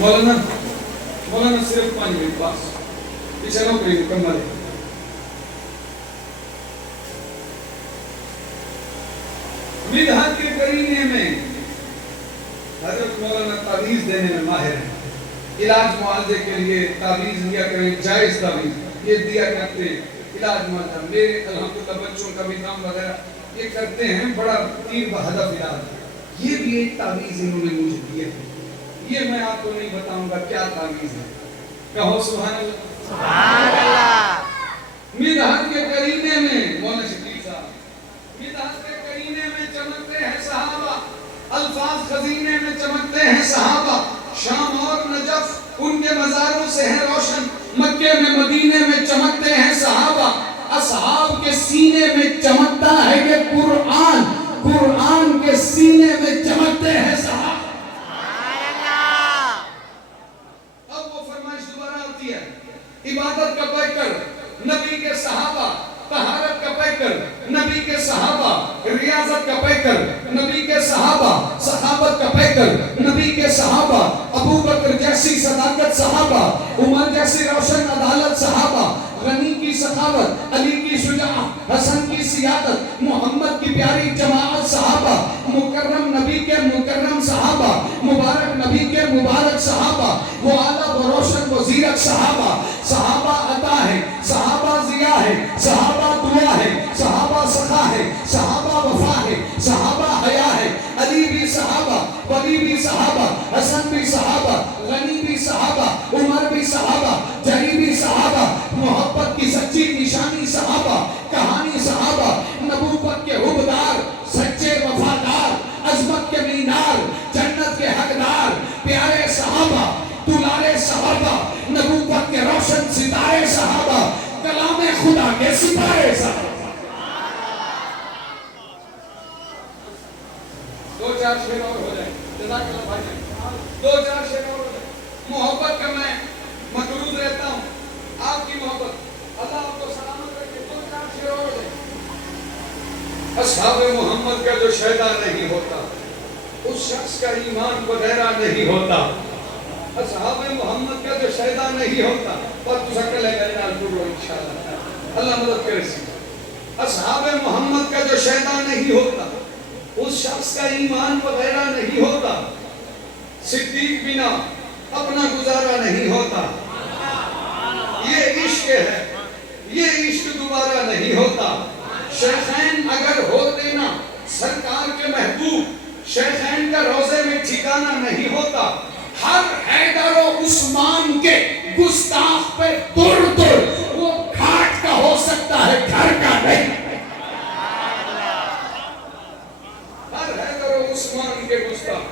مولانا صرف 5 منٹ بس پیچھے نوکری مکمل ہے. بدعت کے قرینے میں حضرت مولانا تعویذ دینے میں ماہر ہیں. علاج معالجے کے لیے تعویذ لیا کریں، جائز تعویذ یہ دیا کرتے ہیں. علاج معالجہ میرے الحمدللہ بچوں کا بھی کام وغیرہ یہ کرتے ہیں، بڑا تیر بہدف علاج. یہ بھی ایک تعویذ انہوں نے مجھے دی ہے. یہ میں آپ کو نہیں بتاؤں گا کیا تعویذ ہے. کہو سبحان اللہ. سبحان اللہ. بدعت کے قرینے میں مولانا شفیع صاحب بدعت کے قرینے میں چمکتے ہیں صحابہ، الفاظ خزینے میں چمکتے ہیں صحابہ. شام اور نجف ان کے مزاروں سے ہے روشن، مکے میں مدینے میں چمکتے ہیں صحابہ. اصحاب کے سینے میں چمکتا ہے یہ قرآن، قرآن کے سینے میں چمکتے ہیں صحابہ. اب وہ فرمائش دوبارہ آتی ہے، عبادت کا پیکر نبی کے صحابہ، طہارت کا پیکر نبی کے صحابہ، ریاضت کا پیکر نبی کے صحابہ، صحابت کا پیکر نبی کے صحابہ. ابو بکر جیسی صداقت صحابہ، عمر جیسی روشن عدالت صحابہ، غنی کی سخاوت، علی کی شجاعت، حسن کی سیادت، محمد کی پیاری جماعت صحابہ، مکرم نبی کے مکرم صحابہ، مبارک نبی کے مبارک صحابہ، وہ اعلیٰ و روشن و زیرک صحابہ. صحابہ عطا ہے، صحابہ ضیاء ہے، صحابہ دعا ہے، صحابہ سخا ہے، صحابہ وفا ہے، صحابہ حیا ہے. علی بھی صحابہ، ولی بھی صحابہ، حسن بھی صحابہ، غنی بھی صحابہ، عمر بھی صحابہ، جری بھی صحابہ، محبت کی سچی نشانی صحابہ، کہانی صحابہ، نبوت کے حبدار، سچے وفادار، عظمت کے مینار، جنت کے حقدار، پیارے صحابہ، دلارے صحابہ، نبوت کے روشن ستارے صحابہ، کلام خدا کے سپارے صحابہ. 2-4 شعر اور ہو جائیں. جزاک اللہ بھائی جان. 2-4 شعر اور ہو جائیں. محبت کا میں مقروض رہتا ہوں، آپ کی محبت اللہ آپ کو سلامت رکھے. 2-4 شعر اور ہو جائیں. اصحاب محمد کا جو شیدا نہیں ہوتا اس شخص کا ایمان وغیرہ نہیں ہوتا. اصحاب محمد کا جو شیدا نہیں ہوتا پر تو سکل ہے گئے نال پورو انشاءاللہ اللہ مدد کرے سی. اصحاب محمد کا جو شیدا نہیں ہوتا اس شخص کا ایمان وغیرہ نہیں ہوتا. صدیق بنا اپنا گزارا نہیں ہوتا. یہ عشق ہے، یہ عشق دوبارہ نہیں ہوتا. شیخین اگر ہوتے نا سرکار کے محبوب، شیخین کا روزے میں ٹھکانہ نہیں ہوتا. ہر حیدر و عثمان کے گستاخ پہ دور دور وہ گھاٹ کا ہو سکتا ہے گھر کا نہیں. ہر حیدر و عثمان کے گستاخ.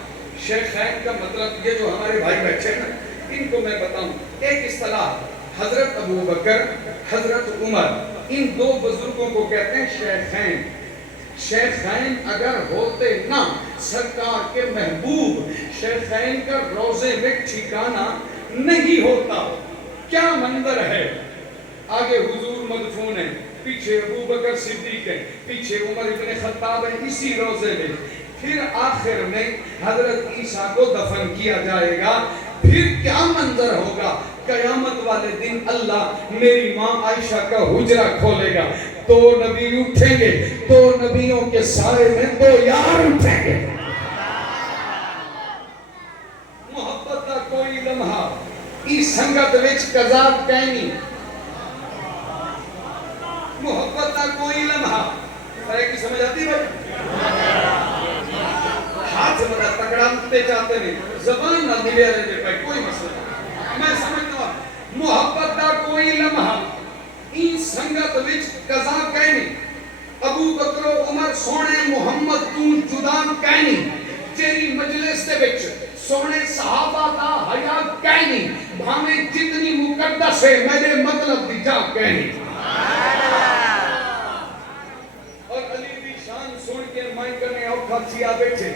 شیخین کا مطلب یہ جو ہمارے بھائی بیٹھے ہیں ان کو میں بتاؤں ایک اصطلاح، حضرت ابو بکر، حضرت عمر، ان 2 بزرگوں کو کہتے ہیں شیخین. شیخین اگر ہوتے نا سرکار کے محبوب، شیخین کا روزے میں ٹھکانہ نہیں ہوتا. کیا منظر ہے، آگے حضور مدفون ہے، پیچھے ابو بکر صدیق ہے، پیچھے عمر ابن خطاب ہے اسی روزے میں. پھر آخر میں حضرت عیسیٰ کو دفن کیا جائے گا. پھر کیا منظر ہوگا، قیامت والے دن اللہ میری ماں عائشہ کا حجرہ کھولے گا. 2 نبی اٹھیں گے، 2 نبیوں کے سائے میں 2 یار اٹھیں گے. محبت کا کوئی لمحہ ای سنگت وچ قضا کہنی. محبت کا کوئی لمحہ ارے کی سمجھ آتی ہے بھائی؟ ہاتھ بڑا تکڑا متے چاہتے نہیں، زبان نہ ملے رہے بھائی، کوئی مسئلہ نہیں. میں سمجھتا ہوں محبت کا کوئی لمحہ این سنگت وچ قضا کہنی. ابو بکر و عمر سونے محمد تو جدا کہنی. تیری مجلس دے وچ سونے صحابہ دا حیا کہنی. بھاویں جتنی مقدس ہے میرے مطلب دی جا کہنی. اور علی دی شان سن کے میں کرنے اوکھا سیا بیٹھے.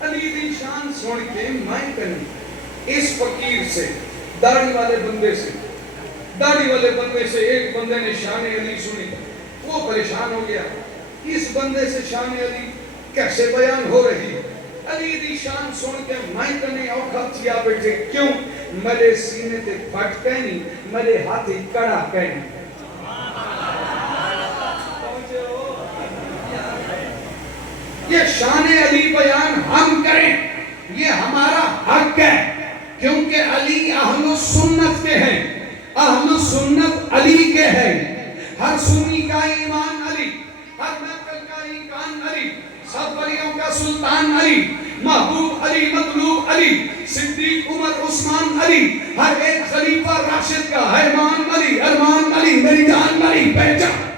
علی دی شان سن کے میں کرنے اس فقیر سے، داڑھی والے بندے سے ایک بندے نے شان علی سنی، وہ پریشان ہو گیا. اس بندے سے شان علی کیسے بیان ہو رہی ہے؟ علی دی شان سن کے میں کنے اوکھا تھیا بیٹھے کیوں ملے سینے تے پھٹ کہنی ملے ہاتھی کڑا کہنی یہ شان علی بیان ہم کریں یہ ہمارا حق ہے کیونکہ علی اہل سنت کے ہیں اہل سنت علی کے ہیں ہر سنی کا ایمان علی ہر محفل کا ایمان علی سب ولیوں کا سلطان علی محبوب علی مطلوب علی صدیق عمر عثمان علی ہر ایک خلیفہ راشد کا ارمان علی میری جان علی پہچان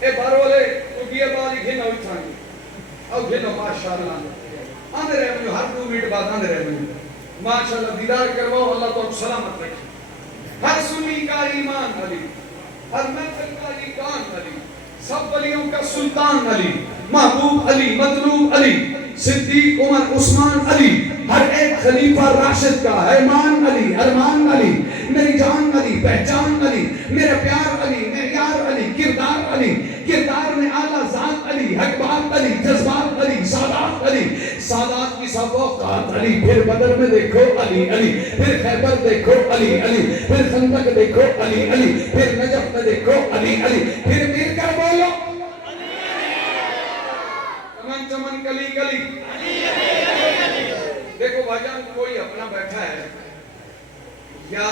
اے بارولے تو گیا بالی گھنہ اٹھانی او گھنہ ماشاءاللہ آندھے رہے مجھے ہر 2 منٹ بعد آندھے رہے مجھے ماشاءاللہ دیدار کرواؤ اللہ تو سلامت رکھے ہر سنی کا ایمان علی ہر محفل کا ایمان علی سب ولیوں کا سلطان علی محبوب علی مطلوب علی صدیق عمر عثمان علی ہر ایک خلیفہ راشد کا ارمان علی میری جان علی پہچان علی میرا پیار علی معیار علی کردار میں اعلیٰ ذات علی حکمات علی جذبات علی سادات کی سب اوقات علی پھر بدر میں دیکھو علی پھر خیبر دیکھو علی پھر خندق دیکھو علی پھر نجف میں دیکھو علی پھر مل کر بولو چمن کلی دیکھو بھاجان کوئی اپنا بیٹھا ہے یا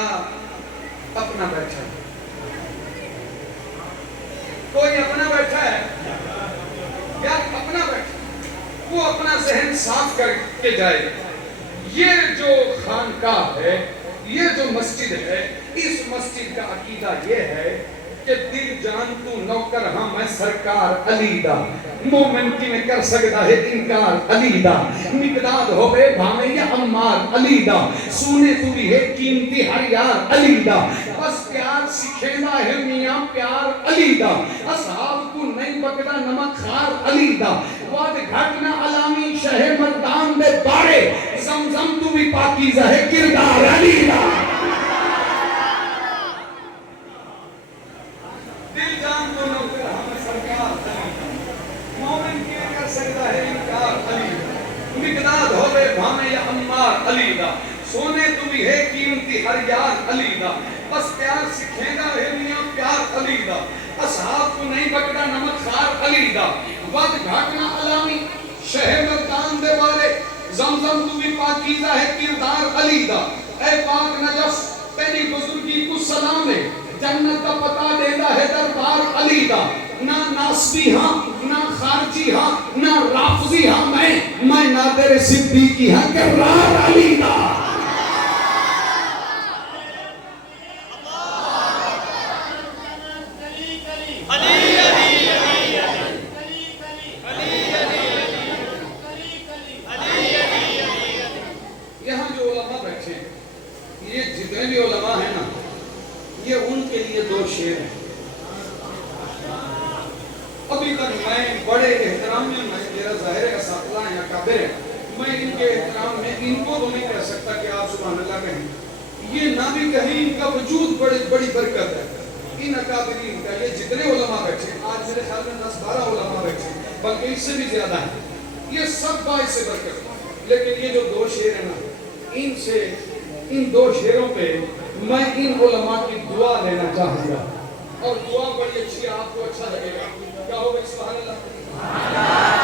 اپنا بیٹھا ہے کوئی اپنا بیٹھا ہے یا اپنا بیٹھا ہے وہ اپنا ذہن صاف کر کے جائے یہ جو خانقاہ ہے یہ جو مسجد ہے اس مسجد کا عقیدہ یہ ہے کہ دل جان تو نوکر ہاں میں سرکار علی دا مومن کی میں کر سکتا ہے انکار علی دا مقداد ہوئے بھامے یا عمار علی دا سونے تو بھی ہے قیمتی ہر یار علی دا بس پیار سکھینا ہے میاں پیار علی دا اصحاب کو نہیں پکڑا نمک خار علی دا وعد گھٹنا علامی شہ مردان دے بارے زمزم تو بھی پاکیزہ ہے کردار علی دا علی دا سونے تو بھی ہے قیمتی ہر یار علی دا بس پیار سکھینا ہے میاں پیار علی دا اصحاب کو نہیں بکڑا نمک خار علی دا وقت گھاٹنا علامی شہر مردان دے والے زمزم تو بھی پاکیزہ ہے کردار علی دا اے پاک نجف تیری بزرگی کو سلام ہے جنت کا پتہ دینا ہے دربار علی دا نہ ناسبی ہاں نہ خارجی ہاں نہ رافضی ہاں میں نادر صدیقی ہاں کرار علی دا یہاں جو علماء بیٹھے یہ جتنے بھی علماء ہیں نا یہ ان کے لیے 2 شعر ہیں ابھی تک میں بڑے احترام میں میرا ظاہر ہے اساتذہ ہیں اکابر ہیں میں ان کے احترام میں ان کو تو نہیں کہہ سکتا کہ آپ سبحان اللہ کہیں یہ نہ بھی کہیں ان کا وجود بڑی برکت ہے ان اکابرین کا یہ جتنے علماء بیٹھے آج میرے خیال میں 10-12 علماء بیٹھے بلکہ اس سے بھی زیادہ ہیں یہ سب باعث سے برکت لیکن یہ جو 2 شعر ہیں نا ان 2 شعروں پہ میں ان علماء کی دعا لینا چاہوں گا اور دعا بڑی اچھی ہے آپ کو اچھا لگے گا کیا ہوگا سبحان اللہ